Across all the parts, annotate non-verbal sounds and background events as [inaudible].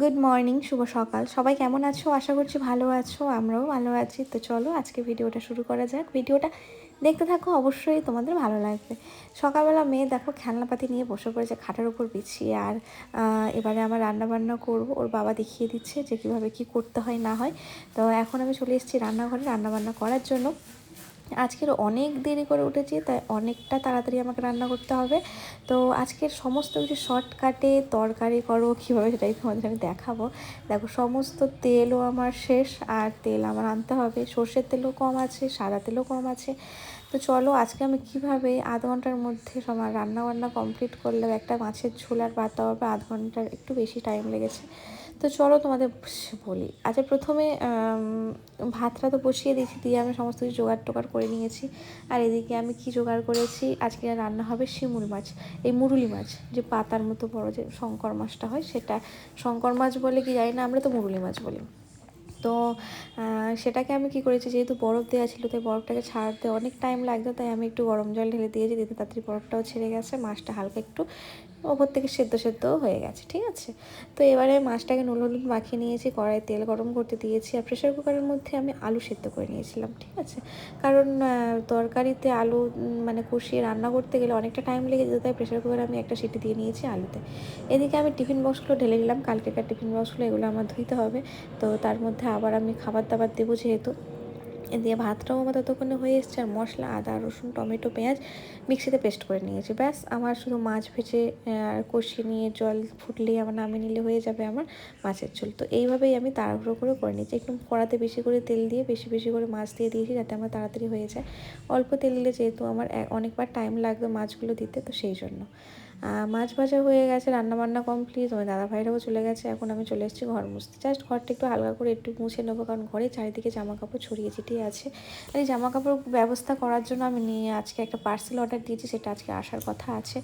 Good morning শুভ সকাল। সবাই কেমন আছো? আশা করছি ভালো আছো, আমরাও ভালো আছি। তো চলো, আজকে ভিডিওটা শুরু করা যাক। ভিডিওটা দেখতে থাকো, অবশ্যই তোমাদের ভালো লাগবে। সকালবেলা মেয়ে দেখো, খেলনাপাতি নিয়ে বসে পড়েছে খাটের উপর বিছিয়ে আর এবারে আমার রান্না বান্না করব। ওর বাবা দেখিয়ে দিচ্ছে যে কীভাবে কী করতে হয়, না হয়। তো এখন আমি চলে এসেছি রান্নাঘরে রান্নাবান্না করার জন্য। আজকের অনেক দেরি করে উঠেছি, তাই অনেকটা তাড়াতাড়ি আমাকে রান্না করতে হবে। তো আজকের সমস্ত কিছু শর্টকাটে তরকারি করো, কীভাবে সেটাই তোমাদের আমি দেখাবো। দেখো, সমস্ত তেলও আমার শেষ, আর তেল আমার আনতে হবে। সর্ষের তেলও কম আছে, সাদা তেলও কম আছে। তো চলো, আজকে আমি কীভাবে আধ ঘণ্টার মধ্যে সবার রান্না বান্না কমপ্লিট করলে একটা মাছের ঝোল আর দেওয়া হবে আধ ঘণ্টার একটু বেশি টাইম লেগেছে। তো চলো তোমাদের বলি। আচ্ছা প্রথমে ভাতটা তো বসিয়ে দিয়েছি, দিয়ে আমি সমস্ত কিছু জোগাড় টোগাড় করে নিয়েছি। আর এদিকে আমি কি জোগাড় করেছি, আজকে রান্না হবে শিমুল মাছ। এই মুরুলি মাছ, যে পাতার মতো বড় যে শঙ্কর মাছটা হয়, সেটা। শঙ্কর মাছ বলে কি জানি না, আমরা তো মুরুলি মাছ বলি। তো সেটাকে আমি কি করেছি, যেহেতু বরফ দেওয়া ছিল, তাই বরফটাকে ছাড়তে অনেক টাইম লাগতো, তাই আমি একটু গরম জল ঢেলে দিয়েছি, দিতে তাড়াতাড়ি বরফটাও ছেড়ে গেছে, মাছটা হালকা একটু ওপর থেকে সেদ্ধ সেদ্ধও হয়ে গেছে, ঠিক আছে? তো এবারে মাছটাকে নুন হলুদ মাখিয়ে নিয়েছি কড়াই তেল গরম করতে দিয়েছি আর প্রেশার কুকারের মধ্যে আমি আলু সেদ্ধ করে নিয়েছিলাম, ঠিক আছে? কারণ তরকারিতে আলু মানে কষিয়ে রান্না করতে গেলে অনেকটা টাইম লেগে যেত, তাই প্রেশার কুকারে আমি একটা সিটি দিয়ে নিয়েছি আলুতে। এদিকে আমি টিফিন বক্সগুলো ঢেলে নিলাম, কালকেকার টিফিন বক্সগুলো এগুলো আমার ধুইতে হবে। তো তার মধ্যে আবার আমি খাবার দাবার দেবো যেহেতু। দিয়ে ভাতটাও আমার ততক্ষণে হয়ে এসছে আর মশলা, আদা, রসুন, টমেটো, পেঁয়াজ মিক্সিতে পেস্ট করে নিয়েছি। ব্যাস, আমার শুধু মাছ ভেজে, আর কষিয়ে নিয়ে, জল ফুটলেই আমার নামিয়ে নিলে হয়ে যাবে আমার মাছের ঝোল। তো এইভাবেই আমি তাড়াহুড়ো করে করে নিয়েছি। একটু কড়াতে বেশি করে তেল দিয়ে, বেশি বেশি করে মাছ দিয়ে দিয়েছি যাতে আমার তাড়াতাড়ি হয়ে যায়। অল্প তেল দিলে যেহেতু আমার অনেকবার টাইম লাগবে মাছগুলো দিতে, তো সেই জন্য। মাছ ভাজা হয়ে গেছে রান্না বান্না কমপ্লিট আমার দাদা ভাইরাও চলে গেছে। এখন আমি চলে এসেছি ঘর মুছতে। জাস্ট ঘরটা একটু হালকা করে একটু মুছে নেব, কারণ ঘরে চারিদিকে জামা কাপড় ছড়িয়ে ছিটিয়ে আছে। আর এই জামা কাপড় ব্যবস্থা করার জন্য আমি নিয়ে আজকে একটা পার্সেল অর্ডার দিয়েছি, সেটা আজকে আসার কথা আছে।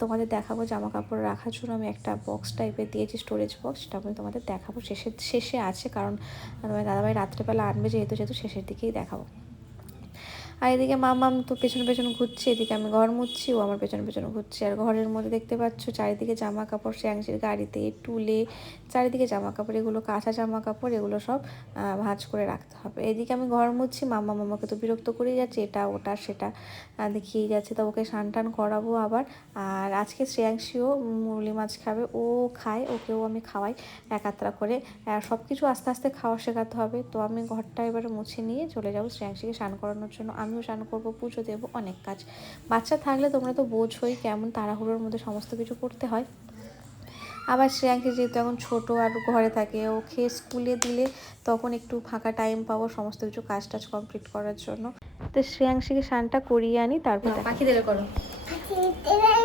তোমাদের দেখাবো জামা কাপড় রাখার জন্য আমি একটা বক্স টাইপের দিয়েছি স্টোরেজ বক্স সেটা আমি তোমাদের দেখাবো। শেষে শেষে আছে, কারণ তোমার দাদাভাই রাত্রেবেলা আনবে, যেহেতু যেহেতু শেষের দিকেই দেখাবো। আর এদিকে মামাম তো পেছনে পেছনে ঘুরছে এদিকে আমি ঘর মুছছি ও আমার পেছনে পেছনে ঘুরছে। আর ঘরের মধ্যে দেখতে পাচ্ছ চারিদিকে জামা কাপড় শ্যাংসির গাড়িতে টুলে চারিদিকে জামা কাপড় এগুলো কাঁচা জামা কাপড় এগুলো সব ভাঁজ করে রাখতে হবে। এদিকে আমি ঘর মুছছি মামা মামাকে তো বিরক্ত করেই যাচ্ছে এটা ওটা সেটা আহ, দেখিয়েই যাচ্ছে। তো ওকে স্নান টান করাবো আবার আর আজকে শ্রেয়াংশীও মুরলি মাছ খাবে ও খায় ওকেও আমি খাওয়াই একাত্রা করে। সব কিছু আস্তে আস্তে খাওয়া শেখাতে হবে তো আমি ঘরটা এবারে মুছে নিয়ে চলে যাব শ্রেয়াংশীকে স্নান করানোর জন্য। আমিও স্নান করব পুজো দেবো অনেক কাজ। বাচ্চা থাকলে তোমরা তো বোঝোই কেমন তাড়াহুড়োর মধ্যে সমস্ত কিছু করতে হয়। আবার শ্রেয়াংকে যেহেতু এখন ছোট আর ঘরে থাকে ওকে স্কুলে দিলে তখন একটু ফাঁকা টাইম পাবো সমস্ত কিছু কাজ টাজ কমপ্লিট করার জন্য। তো শ্রেয়াংশীকে স্নানটা করিয়ে আনি তারপর পাখিদের করো। Tirai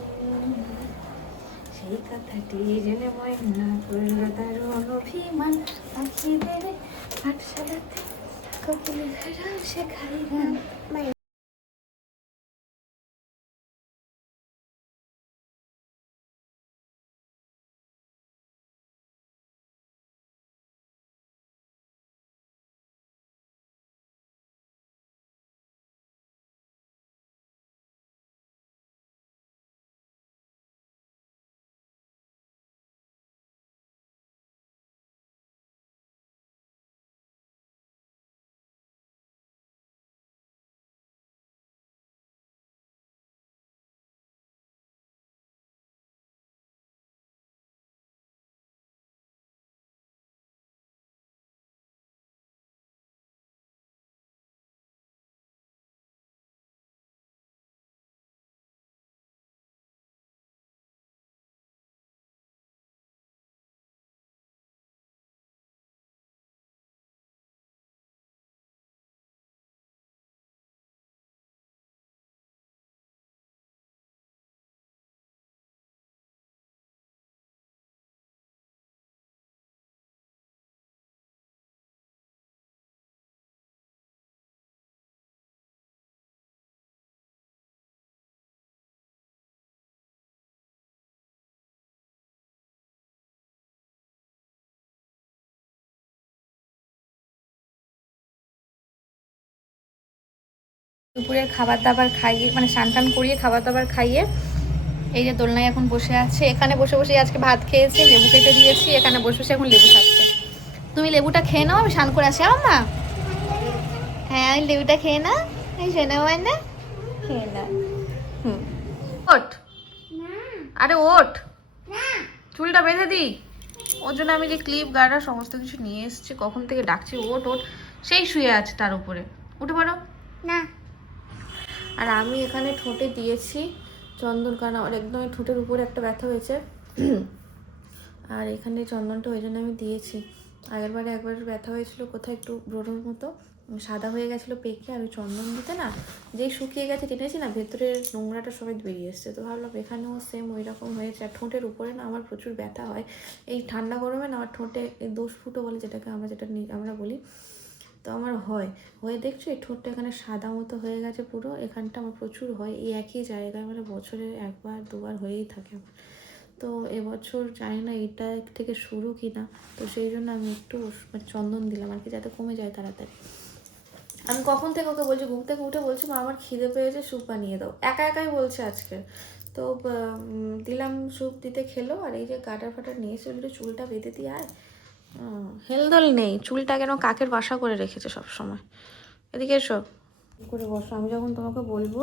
সেই কথাটি জেনে ময়না করল তার অভিমান। পাখিদের পাঠশালাতে কপিল শেখাই গান দুপুরের খাবার দাবার খাইয়ে মানে টান করিয়ে খাবার দাবার খাইয়ে, এই যে দোলনায় এখন বসে আছে। এখানে বসে বসে আজকে ভাত খেয়েছি, লেবু কেটে দিয়েছি, এখানে বসে বসে এখন লেবু খাচ্ছে। তুমি লেবুটা খেয়ে নাও, আমি স্নান করে আসি আমা হ্যাঁ আমি লেবুটা খেয়ে না এই শোনা না খেয়ে না হুম। ওঠ। আরে ওঠ। চুলটা বেঁধে দিই ওর জন্য আমি যে ক্লিপ গার্ডার সমস্ত কিছু নিয়ে এসেছি, কখন থেকে ডাকছি ওট ওট সেই শুয়ে আছে তার উপরে। উঠে পড়ো। না। আর আমি এখানে ঠোঁটে দিয়েছি চন্দন কারণ আমার একদম ঠোঁটের উপরে একটা ব্যথা হয়েছে। [clears throat] আর এখানে চন্দনটা ওই জন্য আমি দিয়েছি। আগের বারে একবার ব্যথা হয়েছিল, কোথায় একটু ব্রণর মতো সাদা হয়ে গেছিল পেকে, আর ওই চন্দন দিতে না, যেই শুকিয়ে গেছে, টেনেছি না ভেতরের নোংরাটা সবাই বেরিয়ে এসছে। তো ভাবলাম এখানেও সেম ওই রকম হয়েছে। আর ঠোঁটের উপরে না আমার প্রচুর ব্যথা হয়। এই ঠান্ডা গরমে না আমার ঠোঁটে দোষ ফুটো বলে যেটাকে আমরা যেটা আমরা বলি। তো আমার হয়। হয়ে দেখছ এই ঠোঁটটা এখানে সাদা মতো হয়ে গেছে পুরো। এখানটা আমার প্রচুর হয় এই একই জায়গায় মানে বছরে একবার দুবার হয়েই থাকে। আমার তো এবছর জানি না এটা থেকে শুরু কি না তো সেই জন্য আমি একটু মানে চন্দন দিলাম আর কি যাতে কমে যায় তাড়াতাড়ি। আমি কখন থেকে ওকে বলছি ঘুম থেকে উঠে বলছি মা আমার খিদে পেয়েছে স্যুপ বানিয়ে দাও। একা একাই বলছে আজকে। তো দিলাম স্যুপ দিতে খেলো আর এই যে গাটার ফাটার নিয়ে এসে চুলটা বেঁধে দিয়ে হুম, হেলদোল নেই। চুলটা কেন কাকের বাসা করে রেখেছে সব সময় এদিকে এসো। করে বসো? আমি যখন তোমাকে বলব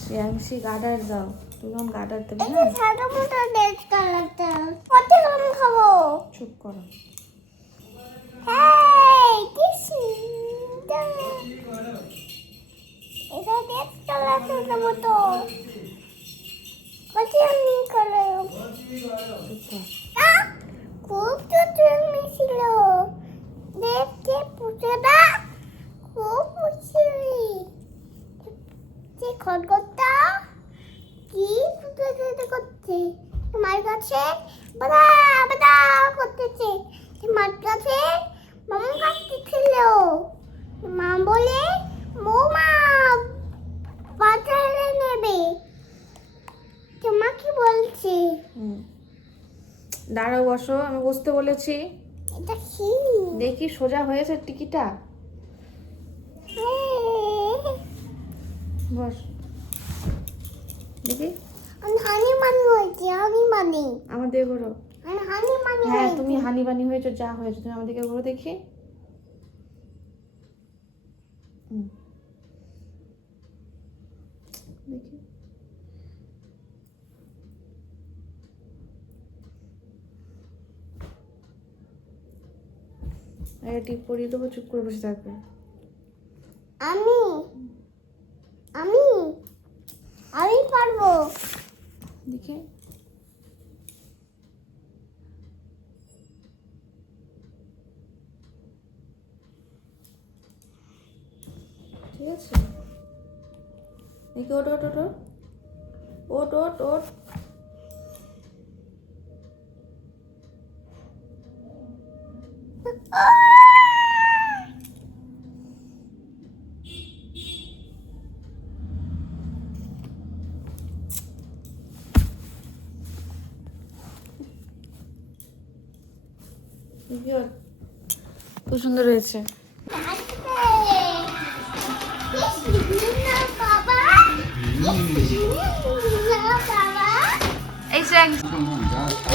শ্রেয়াংশী গার্ডার দাও। তুমি যখন গার্ডার দেবে না? কম খাব। চুপ করো। মতো কত আমি কালার চুপ কর খুব ছিল দেখতে পুজোটা খুব মুশকিল। যে খড়গটা কি পুজো করছে? তোমার কাছে বাদা বাদা করতেছে। তোমার কাছে মামা কাটতে ছিল। মা বলে, বৌমা, বাজারে নেবে। তোমাকে বলছে। দাঁড়াও বসো, আমি বসতে বলেছি। দেখি সোজা হয়েছে টিকিটা বস। দেখি। আমি হানি হয়েছে হানি আমার দিকে ঘোরো। হ্যাঁ তুমি হানি বানি হয়েছো যা হয়েছো তুমি আমার দিকে ঘোরো দেখি। দেখি। আরে টিপ পরিয়ে দেবো চুপ করে বসে থাকবে। আমি? আমি? আমি পারব। দেখি। ঠিক আছে। দেখি ওট ওট ওট। ওট ওট ওট দেখি ওট। খুব সুন্দর হয়েছে।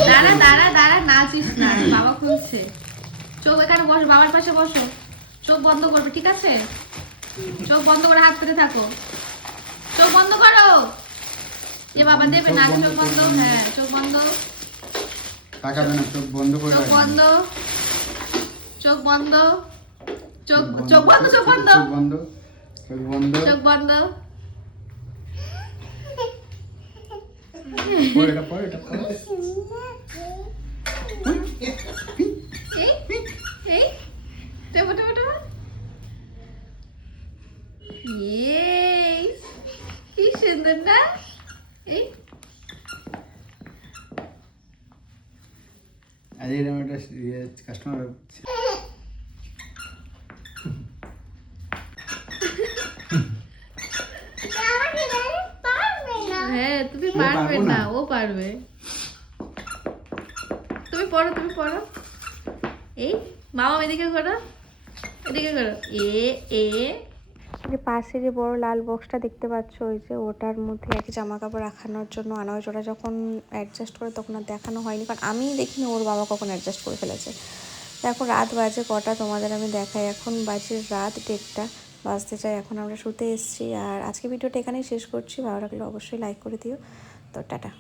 দাঁড়া দাঁড়া দাঁড়া, নাচিস না, বাবা খুলছে। চোখ এখানে বসো, বাবার পাশে বসো। চোখ বন্ধ করবে, ঠিক আছে? চোখ বন্ধ করে হাত পেতে থাকো। চোখ বন্ধ করো। যে বাবা দেবে না, চোখ বন্ধ হ্যাঁ চোখ বন্ধ। তাকাবে না চোখ বন্ধ করে চোখ রাখবে। বন্ধ চোখ বন্ধ চোখ চোখ বন্ধ চোখ বন্ধ চোখ বন্ধ চোখ বন্ধ চোখ বন্ধ পর এটা পর এটা পর এই এই টেপো টেপো টেপো এই কি সুন্দর না এই আজ এরকম একটা কাস্টমার পারবে হ্যাঁ তুমি পারবে না। ও পারবে। তুমি পড়ো তুমি পড়ো। এই মামা এদিকে করো এদিকে করো এ এ যে পাশে যে বড় লাল বক্সটা দেখতে পাচ্ছ, ওই যে ওটার মধ্যে আর কি জামা কাপড় রাখানোর জন্য আনা হয়েছে। ওটা যখন অ্যাডজাস্ট করে তখন আর দেখানো হয়নি, কারণ আমি দেখিনি ওর বাবা কখন অ্যাডজাস্ট করে ফেলেছে। এখন রাত বাজে কটা, তোমাদের আমি দেখাই। এখন বাজে রাত দেড়টা, বাজতে চাই। এখন আমরা শুতে এসেছি। আর আজকে ভিডিওটা এখানেই শেষ করছি। ভালো লাগলে অবশ্যই লাইক করে দিও। তো টাটা।